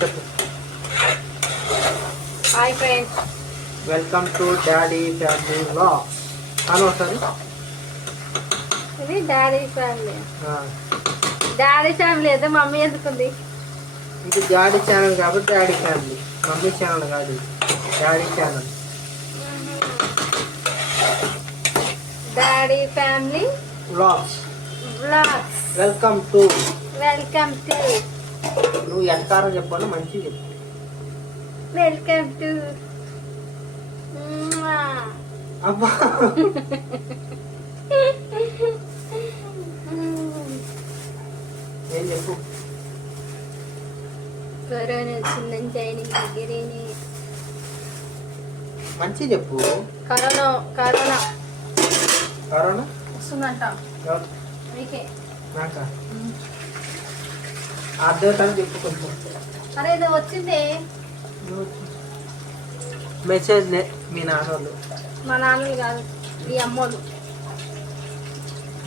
చెప్పు. Hi friends, welcome to daddy family vlogs. Hello sir, ఇది daddy family. Daddy family అయితే mummy ఎందుకుంది? ఇది డాడీ ఛానల్ కాబట్టి డాడీ ఫ్యామిలీ, మమ్మీ ఛానల్ కాదు, daddy channel. Daddy family vlogs. Vlogs. Welcome to. నువ్వు ఎంతకారం చెప్పాలో మంచిగా చెప్పు. Welcome to. అబ్బా ఏం చెప్పు. కరోనా వచ్చిందని చైనీస్ దగ్గరేని మంచిగా చెప్పు. కరోనా కరోనా కరోనా వస్తుందంట మీకే. నాకా అర్థం చెప్పు కొంచెం. అరే ఇది వచ్చింది మెసేజ్ మీ నాన్నోళ్ళు. మా నాన్నవి కాదు, మీ అమ్మోళ్ళు.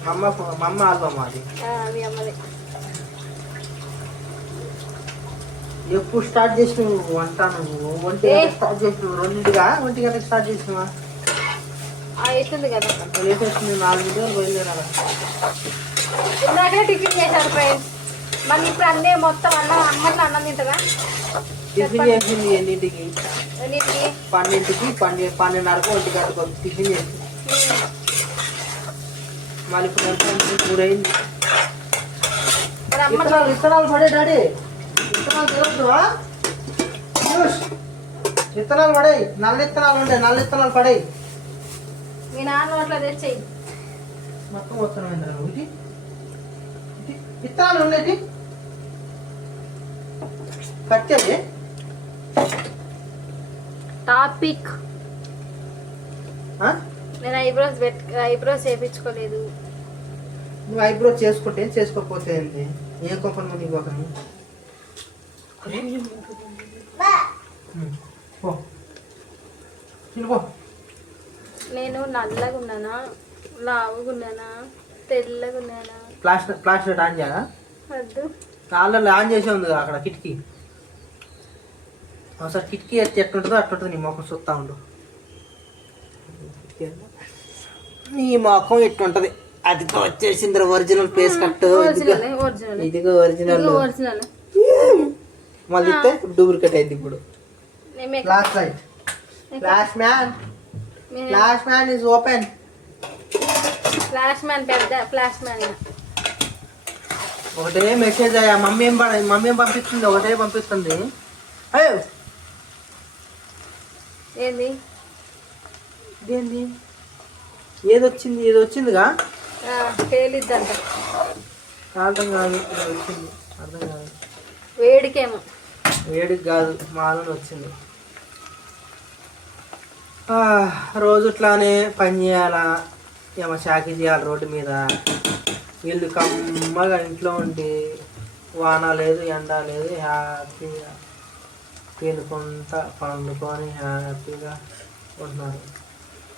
మా అమ్మ ఆల్బమ్ అది. మీ అమ్మది. ఎప్పుడు స్టార్ట్ చేసినావు వంట? నువ్వు ఒంటి స్టార్ట్ చేసినావు, ఒంటి గంటకి స్టార్ట్ చేసినావా? అవుతుంది కదా, అంత లేట్ వస్తుంది. 4 గంటలు బయలుదేరాలి. ఇందాకే టిఫిన్ చేశారు ఫ్రెండ్స్. మళ్ళీ ఇప్పుడు అన్నీ మొత్తం అన్నం అమ్మట్లో అన్నం తింటుందా? టిఫిన్ చేసింది ఎన్నింటికి? ఎన్నింటికి? 12కి, 12:30కు, 1 గంటకు టిఫిన్ చేసింది. మళ్ళీ ఇప్పుడు ఎంత 3 అయింది. విత్తనాలు పడే డాడీ, విత్తనాలు తిరుగుతావా? విత్తనాలు పడాయి, నల్ల విత్తనాలు ఉంటాయి, నల్ల విత్తనాలు పడాయి. మీ నాన్న అట్లా తెచ్చేయి. మొత్తం వస్తున్నాయి. ఒకటి విత్తనాలు ఉండేది కట్టేది. టాపిక్. నేను ఐబ్రోస్ చేయించుకోలేదు. నువ్వు ఐబ్రో చేసుకుంటే చేసుకోకపోతే ఏంటి? ఏ కొంపను నీకు ఒక నేను నల్లగా ఉన్నానా, లావుగా ఉన్నానా, తెల్లగా ఉన్నానా? ప్లాస్టర్ ఆన్ చేయాలా? వద్దు, ఆల్రెడీ ఆన్ చేసే ఉంది అక్కడ కిటికీ. ఒకసారి కిటికీ ఎట్టుంటుందో అట్టుంటుంది. నీ మొఖం చూస్తూ ఉండు. నీ మొఖం ఎట్టుంటది. అది వచ్చేసింది ఒరిజినల్ ఫేస్ కట్. ఇదిగో ఒరిజినల్. మళ్ళీ ఇస్తే డూప్లికేట్ అయింది. ఇప్పుడు flash light, flash man is open. Flash man పెద్ద ఫ్లాష్ మ్యాన్. ఒకటే మెసేజ్ అయ్యా. మమ్మీ ఏం పంపిస్తుంది? ఒకటే పంపిస్తుంది. అయ్యో ఏంది ఇదేంది? ఏది వచ్చిందిగా. తేలిద్దంట. అర్థం కాదు. వచ్చింది అర్థం కాదు. వేడికేమో. వేడికి కాదు, మాలోనే వచ్చింది. రోజు ఇట్లానే పని చేయాలా, ఏమో షాకి చేయాలి రోడ్డు మీద. వీళ్ళు కమ్మగా ఇంట్లో ఉండి వాన లేదు, ఎండ లేదు, హ్యాపీగా తినుకుంటా పండుకొని హ్యాపీగా ఉంటున్నారు.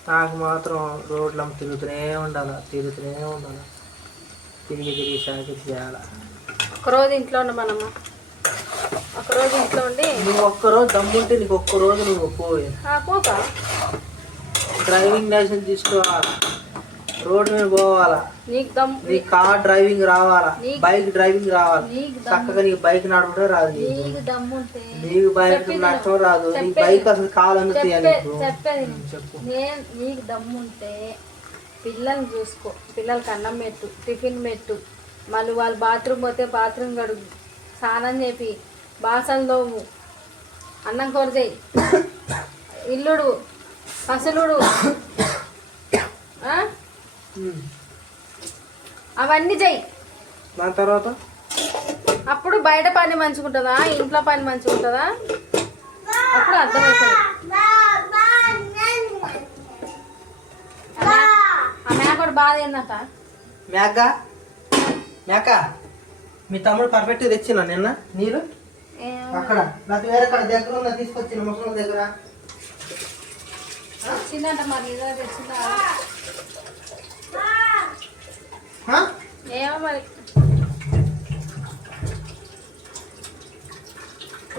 నాకు మాత్రం రోడ్లమ్మ తిరుగుతూనే ఉండాలి. తిరిగి షాకి చేయాలి. ఒకరోజు ఇంట్లో ఉండమనమ్మా. ఒకరోజు ఇంట్లో ఉండి నువ్వు ఒక్కరోజు దమ్ముంటే నీకు ఒక్కరోజు నువ్వు పోయి పోక డ్రైవింగ్ లైసెన్స్ తీసుకోవాలా, రోడ్డు మీద పోవాలా, నీ కార్ డ్రైవింగ్ రావాలా, బైక్ డ్రైవింగ్ రావాలి. చక్కగా నీకు బైక్ నడపడం రాదు. నీకు బైక్ నడపడం రాదు. నీకు బైక్ అసలు కావాలనుకుంది. చెప్పు. నీకు దమ్ముంటే పిల్లల్ని చూసుకో, పిల్లలకి అన్నం పెట్టు, టిఫిన్ పెట్టు, మళ్ళీ వాళ్ళు బాత్రూమ్ పోతే బాత్రూమ్ కడుగు, స్నానం చేపి, బాసలు తోము, అన్నం కూర చేయి, ఇల్లుడు, పసలుడు, అవన్నీ చెయ్యి. దాని తర్వాత అప్పుడు బయట పని మంచిగుంటుందా, ఇంట్లో పని మంచిగుంటుందా, అప్పుడు అర్థమవుతుంది. ఆ మేక బాధ ఏందంట? మేక మీ తమ్ముడు పర్ఫెక్ట్ తెచ్చిన నిన్న నీరు అక్కడ నాకు వేరే కాడ దగ్గర ఉన్న తీసుకొచ్చిన ముసలి దగ్గర వచ్చిందంట. మరి తెచ్చిందా ఏమో మరి.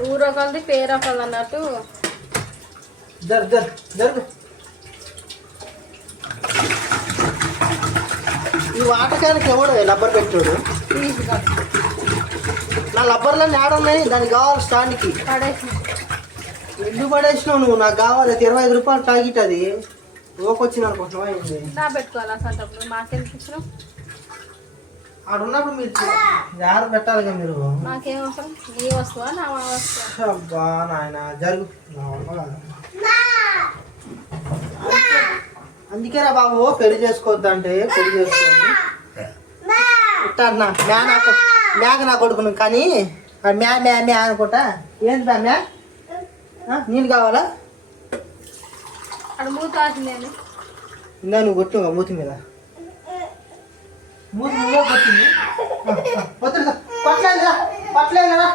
ఊరొకరిది పేరొకరిది అన్నట్టు. జరుగు. ఈ వాటకానికి ఎవడు రబ్బర్ పెట్టాడు? నా రబ్బర్లన్నీ ఆడున్నాయి, దానికి కావాలి స్టాండ్కి. ఎందుకు పడేసినావు నువ్వు? నాకు కావాలి 25 రూపాయలు ప్యాకెట్, అది ఓకొచ్చింది అనుకుంటున్నావా ఏంటి? నా పెట్టుకోవాలి అసలు మాకెందుకు ఇచ్చినావు? ఆడున్నప్పుడు మీరు జాగ్రత్త పెట్టాలిగా మీరు. నాకేం అవసరం? నీ వస్తువా నా వస్తువా? అబ్బా నాయన జరుగు. అందుకేరా బాబు పెళ్లి చేసుకోవద్దంటే పెళ్లి చేసుకోండి. ఇట్టన్నా మేక నా కొడుకును కానీ మ్యా అనుకుంటా. ఏంటి మ్యా? నీళ్ళు కావాలా? అక్కడ మూత ఆసింది. ఇందా నువ్వు కొట్టు మూతి మీద. మూతి నువ్వే కొట్టింది. కొట్టలేదురా.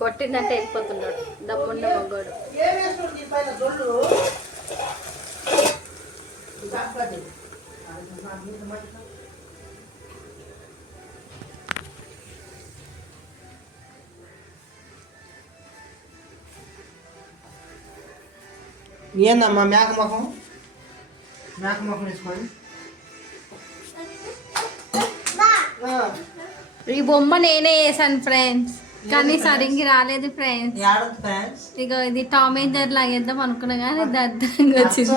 కొట్టిందంటే వెళ్ళిపోతున్నాడు డబ్బున్న మగ్గాడు. ఏందమ్మా మేక ముఖం వేసుకొని? ఈ బొమ్మ నేనే వేసాను ఫ్రెండ్స్, కానీ సరిగ్గా రాలేదు ఫ్రెండ్స్. ఇక ఇది టామ్ అండ్ జెర్రీ లాగా వేద్దాం అనుకున్నా కానీ దర్దంగా వచ్చింది.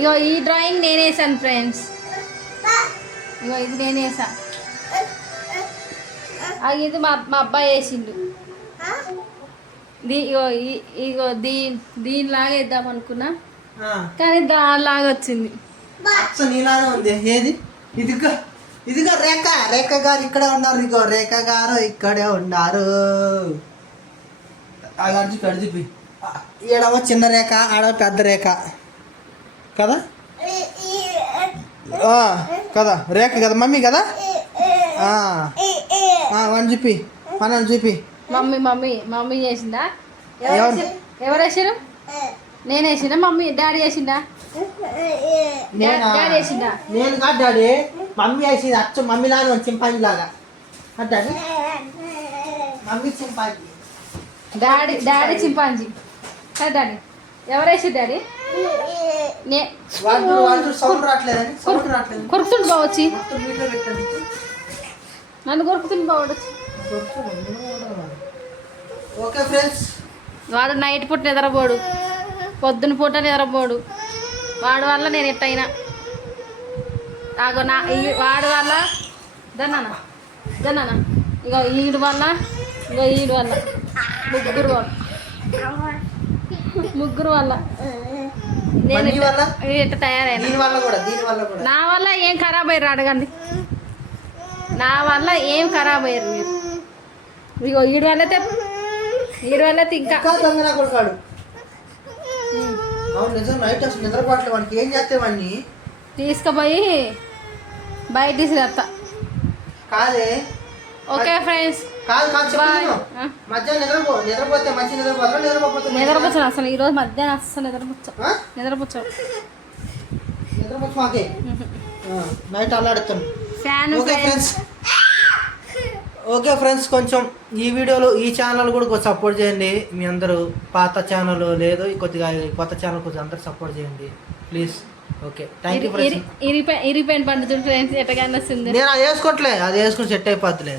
ఇగో ఈ డ్రాయింగ్ నేనే వేసాను ఫ్రెండ్స్. ఇగో ఇది నేనే వేసా. ఇది మా అబ్బాయి వేసిండు. ఇగో దీనిలాగా వేద్దాం అనుకున్నా కానీ దానిలాగా వచ్చింది. ఏది? ఇదిగో రేఖ గారు ఇక్కడే ఉన్నారు. ఇగో రేఖ గారు ఇక్కడే ఉన్నారు. అడిచిపి ఈడమో చిన్న రేఖ, ఆడమో పెద్ద రేఖ కదా రేఖ కదా మమ్మీ కదా. వన్ చూపి మన చూపి. మమ్మీ చేసిందా? ఎవరు వేసారు? నేను వేసిందా? డాడీ వేసిందా? డాడీ వేసిందా? నేను కాదు డాడీ, మమ్మీ వేసింది. అచ్చ మమ్మీ లాగా చింపాంజీ లాగా. Daddy mummy chimpanzee, daddy chimpanzee. Daddy ఎవరు వేసారు? డాడీ కొరుకుతుండు బావచ్చి, నన్ను కొరుకుతుండు బావచ్చి. ఓకే ఫ్రెండ్స్, వాడు నైట్ పూట నిద్రపోడు, పొద్దున పూట నిద్రపోడు. వాడి వల్ల నేను ఎట్టయినా వాడి వల్ల దన్నానా ఇక ఈడు వల్ల ముగ్గురు వల్ల నేను ఎట్ట తయారైనా. నా వల్ల ఏం ఖరాబ్ అయ్యారు అడగండి. నా వల్ల ఏం ఖరాబ్ అయ్యారు మీరు. ఇగో ఈడు వల్ల ఇంకా తీసుకుపోయి బయట తీసుకెళ్తా. కాదే ఓకే ఫ్రెండ్స్, నిద్రపోతాను అసలు ఈరోజు మధ్యాహ్నం అసలు నిద్రపోతాను. నైట్ అల్లాడుతాను. ఫ్యాన్ ఓకే ఫ్రెండ్స్, కొంచెం ఈ వీడియోలో ఈ ఛానల్ కూడా కొంచెం సపోర్ట్ చేయండి. మీ అందరూ పాత ఛానల్ లేదు, కొద్దిగా కొత్త ఛానల్ కొంచెం అందరూ సపోర్ట్ చేయండి please. Okay, thank you friends. ఇరిపోయిన పండుగ ఫ్రెండ్స్ ఎట్టగా వస్తుంది. నేను అది వేసుకోవట్లే, అది వేసుకుని సెట్ అయిపోద్దులే.